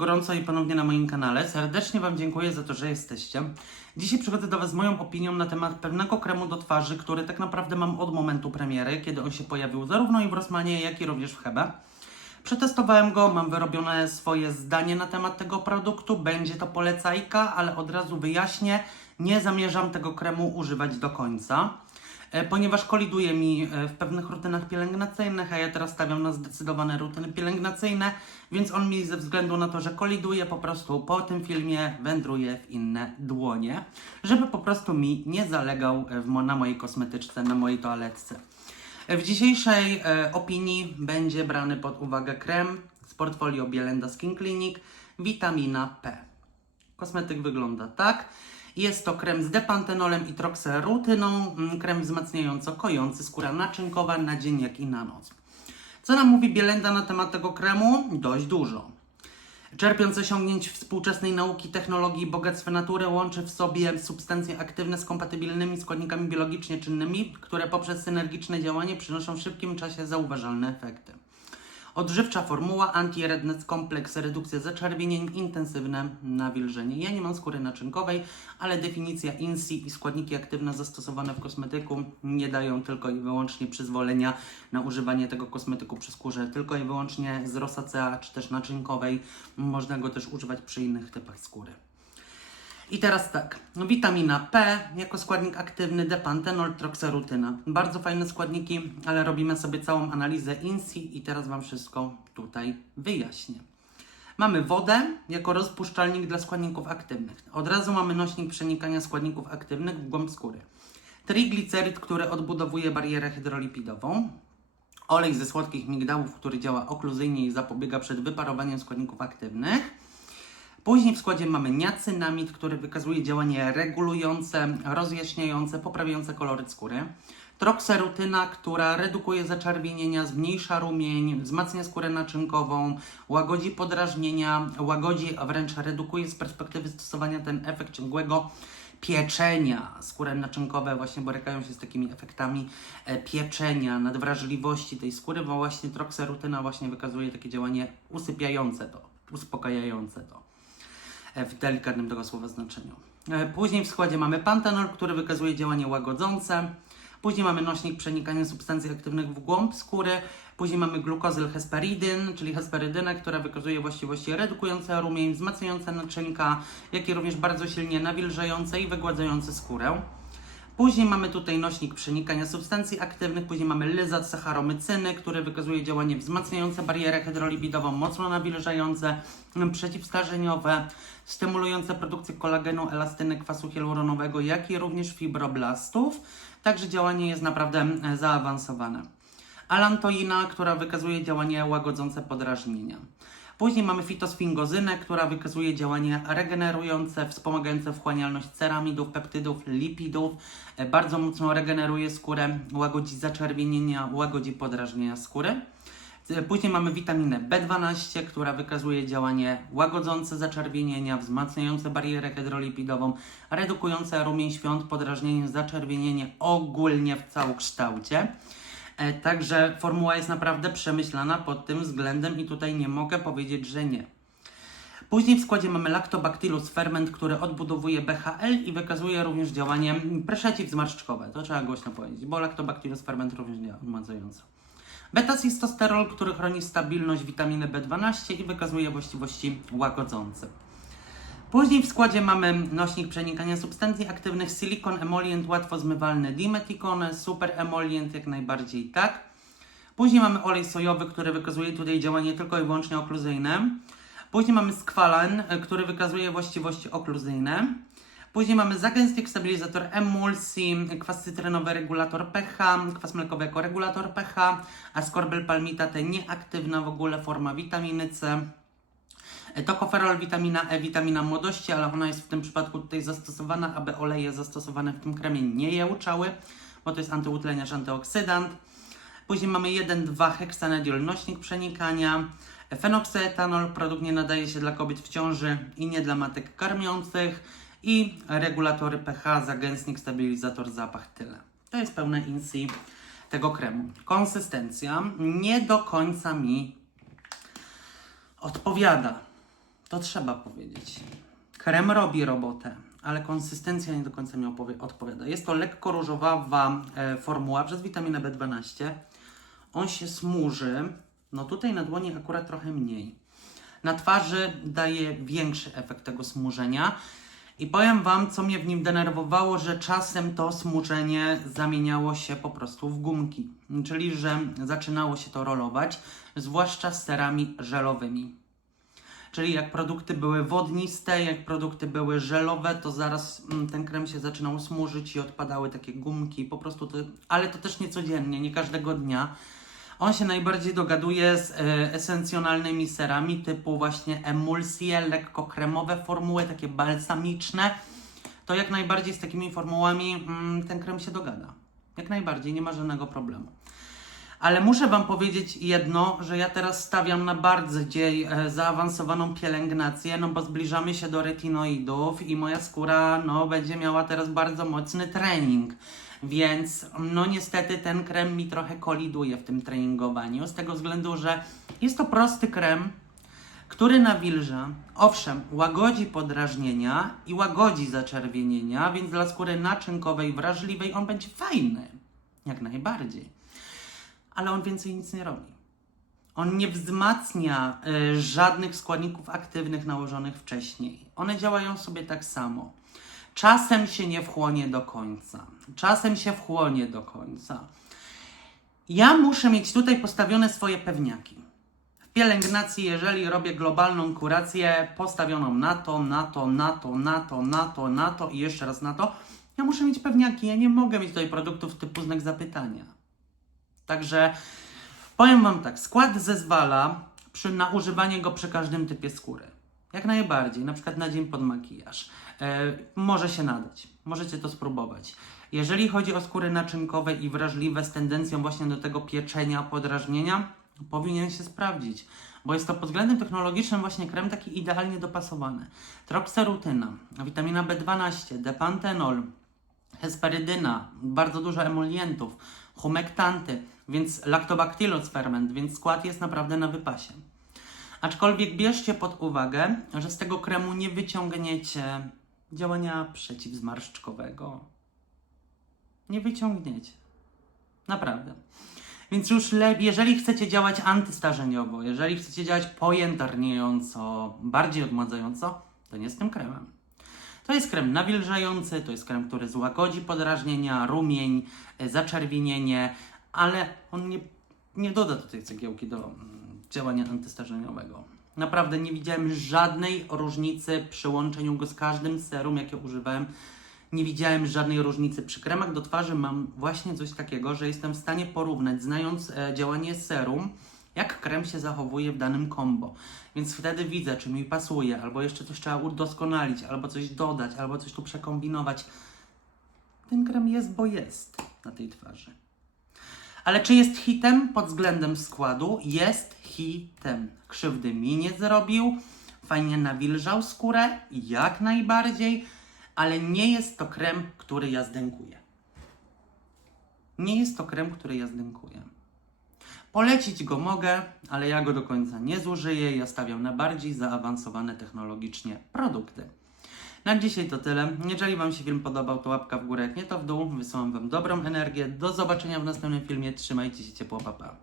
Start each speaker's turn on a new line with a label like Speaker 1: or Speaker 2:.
Speaker 1: gorąco i ponownie na moim kanale. Serdecznie Wam dziękuję za to, że jesteście. Dzisiaj przychodzę do Was z moją opinią na temat pewnego kremu do twarzy, który tak naprawdę mam od momentu premiery, kiedy on się pojawił zarówno i w Rossmanie, jak i również w Hebe. Przetestowałem go, mam wyrobione swoje zdanie na temat tego produktu. Będzie to polecajka, ale od razu wyjaśnię, nie zamierzam tego kremu używać do końca. E, Ponieważ koliduje mi e, w pewnych rutynach pielęgnacyjnych, a ja teraz stawiam na zdecydowane rutyny pielęgnacyjne, więc on mi ze względu na to, że koliduje po prostu po tym filmie wędruje w inne dłonie, żeby po prostu mi nie zalegał e, w, na mojej kosmetyczce, na mojej toaletce. W dzisiejszej opinii będzie brany pod uwagę krem z portfolio Bielenda Skin Clinic, witamina P. Kosmetyk wygląda tak. Jest to krem z depantenolem i trokserutyną, mm, krem wzmacniająco-kojący, skóra naczynkowa na dzień jak i na noc. Co nam mówi Bielenda na temat tego kremu? Dość dużo. Czerpiąc osiągnięć współczesnej nauki, technologii i bogactwa natury, łączy w sobie substancje aktywne z kompatybilnymi składnikami biologicznie czynnymi, które poprzez synergiczne działanie przynoszą w szybkim czasie zauważalne efekty. Odżywcza formuła, anti-redness kompleks, redukcja zaczerwienień, intensywne nawilżenie. Ja nie mam skóry naczynkowej, ale definicja INSI i składniki aktywne zastosowane w kosmetyku nie dają tylko i wyłącznie przyzwolenia na używanie tego kosmetyku przy skórze tylko i wyłącznie z rosacea czy też naczynkowej. Można go też używać przy innych typach skóry. I teraz tak, witamina P jako składnik aktywny, depantenol, trokserutyna. Bardzo fajne składniki, ale robimy sobie całą analizę INSI i teraz Wam wszystko tutaj wyjaśnię. Mamy wodę jako rozpuszczalnik dla składników aktywnych. Od razu mamy nośnik przenikania składników aktywnych w głąb skóry. Trigliceryt, który odbudowuje barierę hydrolipidową. Olej ze słodkich migdałów, który działa okluzyjnie i zapobiega przed wyparowaniem składników aktywnych. Później w składzie mamy niacynamid, który wykazuje działanie regulujące, rozjaśniające, poprawiające koloryt skóry. Trokserutyna, która redukuje zaczerwienienia, zmniejsza rumień, wzmacnia skórę naczynkową, łagodzi podrażnienia, łagodzi, a wręcz redukuje z perspektywy stosowania ten efekt ciągłego pieczenia. Skóry naczynkowe właśnie borykają się z takimi efektami e, pieczenia, nadwrażliwości tej skóry, bo właśnie trokserutyna właśnie wykazuje takie działanie usypiające to, uspokajające to w delikatnym tego słowa znaczeniu. E, Później w składzie mamy pantenol, który wykazuje działanie łagodzące. Później mamy nośnik przenikania substancji aktywnych w głąb skóry. Później mamy glukozyl hesperidyn, czyli hesperydynę, która wykazuje właściwości redukujące rumień, wzmacniające naczynka, jak i również bardzo silnie nawilżające i wygładzające skórę. Później mamy tutaj nośnik przenikania substancji aktywnych, później mamy lyzat sacharomycyny, który wykazuje działanie wzmacniające barierę hydrolipidową, mocno nawilżające, mm, przeciwstarzeniowe, stymulujące produkcję kolagenu, elastyny, kwasu hialuronowego, jak i również fibroblastów. Także działanie jest naprawdę e, zaawansowane. Alantoina, która wykazuje działanie łagodzące podrażnienia. Później mamy fitosfingozynę, która wykazuje działanie regenerujące, wspomagające wchłanialność ceramidów, peptydów, lipidów. E, Bardzo mocno regeneruje skórę, łagodzi zaczerwienienia, łagodzi podrażnienia skóry. E, Później mamy witaminę B12, która wykazuje działanie łagodzące zaczerwienienia, wzmacniające barierę hydrolipidową, redukujące rumień świąt, podrażnienie, zaczerwienienie ogólnie w całokształcie. E, Także formuła jest naprawdę przemyślana pod tym względem i tutaj nie mogę powiedzieć, że nie. Później w składzie mamy Lactobacillus ferment, który odbudowuje BHL i wykazuje również działanie przeciwzmarszczkowe. To trzeba głośno powiedzieć, bo Lactobacillus ferment również działa umacniająco. Beta-cistosterol, który chroni stabilność witaminy B12 i wykazuje właściwości łagodzące. Później w składzie mamy nośnik przenikania substancji aktywnych silikon emolient łatwo zmywalny dimeticone, super emolient jak najbardziej tak. Później mamy olej sojowy, który wykazuje tutaj działanie tylko i wyłącznie okluzyjne. Później mamy skwalen, y, który wykazuje właściwości okluzyjne. Później mamy zagęstnik, stabilizator emulsji, kwas cytrynowy, regulator pH, kwas mlekowy jako regulator pH, ascorbel palmitate, nieaktywna w ogóle forma witaminy C. Tokoferol, witamina E, witamina młodości, ale ona jest w tym przypadku tutaj zastosowana, aby oleje zastosowane w tym kremie nie jełczały, bo to jest antyutleniarz, antyoksydant. Później mamy 1,2 heksanediol, nośnik przenikania. Fenoksyetanol, produkt nie nadaje się dla kobiet w ciąży i nie dla matek karmiących. I regulatory pH, zagęstnik, stabilizator, zapach, tyle. To jest pełne INSI tego kremu. Konsystencja nie do końca mi odpowiada. To trzeba powiedzieć. Krem robi robotę, ale konsystencja nie do końca mi odpowiada. Jest to lekko różowawa e, formuła przez witaminę B12. On się smuży. No tutaj na dłoni akurat trochę mniej. Na twarzy daje większy efekt tego smużenia. I powiem Wam, co mnie w nim denerwowało, że czasem to smużenie zamieniało się po prostu w gumki. Czyli, że zaczynało się to rolować, zwłaszcza z serami żelowymi. Czyli jak produkty były wodniste, jak produkty były żelowe, to zaraz mm, ten krem się zaczynał smużyć i odpadały takie gumki, po prostu to, ale to też nie codziennie, nie każdego dnia. On się najbardziej dogaduje z e, esencjonalnymi serami typu właśnie emulsje, lekko kremowe formuły, takie balsamiczne. To jak najbardziej z takimi formułami mm, ten krem się dogada. Jak najbardziej, nie ma żadnego problemu. Ale muszę Wam powiedzieć jedno, że ja teraz stawiam na bardziej e, zaawansowaną pielęgnację, no bo zbliżamy się do retinoidów i moja skóra no, będzie miała teraz bardzo mocny trening. Więc no niestety ten krem mi trochę koliduje w tym treningowaniu, z tego względu, że jest to prosty krem, który nawilża, owszem, łagodzi podrażnienia i łagodzi zaczerwienienia, więc dla skóry naczynkowej, wrażliwej on będzie fajny. Jak najbardziej ale on więcej nic nie robi. On nie wzmacnia y, żadnych składników aktywnych nałożonych wcześniej. One działają sobie tak samo. Czasem się nie wchłonie do końca, czasem się wchłonie do końca. Ja muszę mieć tutaj postawione swoje pewniaki. W pielęgnacji, jeżeli robię globalną kurację postawioną na to, na to, na to, na to, na to, na to i jeszcze raz na to, ja muszę mieć pewniaki. Ja nie mogę mieć tutaj produktów typu znak zapytania. Także powiem Wam tak, skład zezwala przy, na używanie go przy każdym typie skóry. Jak najbardziej, na przykład na dzień pod makijaż. E, może się nadać, możecie to spróbować. Jeżeli chodzi o skóry naczynkowe i wrażliwe z tendencją właśnie do tego pieczenia, podrażnienia, powinien się sprawdzić, bo jest to pod względem technologicznym właśnie krem taki idealnie dopasowany. Troxerutyna, witamina B12, depantenol, hesperydyna, bardzo dużo emolientów, humektanty, więc lactobacillus ferment, więc skład jest naprawdę na wypasie. Aczkolwiek bierzcie pod uwagę, że z tego kremu nie wyciągniecie działania przeciwzmarszczkowego. Nie wyciągniecie. Naprawdę. Więc już lepiej, jeżeli chcecie działać antystarzeniowo, jeżeli chcecie działać pojętarniająco, bardziej odmładzająco, to nie z tym kremem. To jest krem nawilżający, to jest krem, który złagodzi podrażnienia, rumień, e, zaczerwienienie, ale on nie, nie doda do tej cegiełki do mm, działania antystarzeniowego. Naprawdę nie widziałem żadnej różnicy przy łączeniu go z każdym serum, jakie używałem. Nie widziałem żadnej różnicy. Przy kremach do twarzy mam właśnie coś takiego, że jestem w stanie porównać, znając e, działanie serum, jak krem się zachowuje w danym kombo. Więc wtedy widzę, czy mi pasuje, albo jeszcze coś trzeba udoskonalić, albo coś dodać, albo coś tu przekombinować. Ten krem jest, bo jest na tej twarzy. Ale czy jest hitem pod względem składu? Jest hitem. Krzywdy mi nie zrobił, fajnie nawilżał skórę, jak najbardziej, ale nie jest to krem, który ja zdękuję. Nie jest to krem, który ja zdękuję. Polecić go mogę, ale ja go do końca nie zużyję. Ja stawiam na bardziej zaawansowane technologicznie produkty. Na dzisiaj to tyle. Jeżeli Wam się film podobał, to łapka w górę, jak nie to w dół. Wysyłam Wam dobrą energię. Do zobaczenia w następnym filmie. Trzymajcie się ciepło, papa.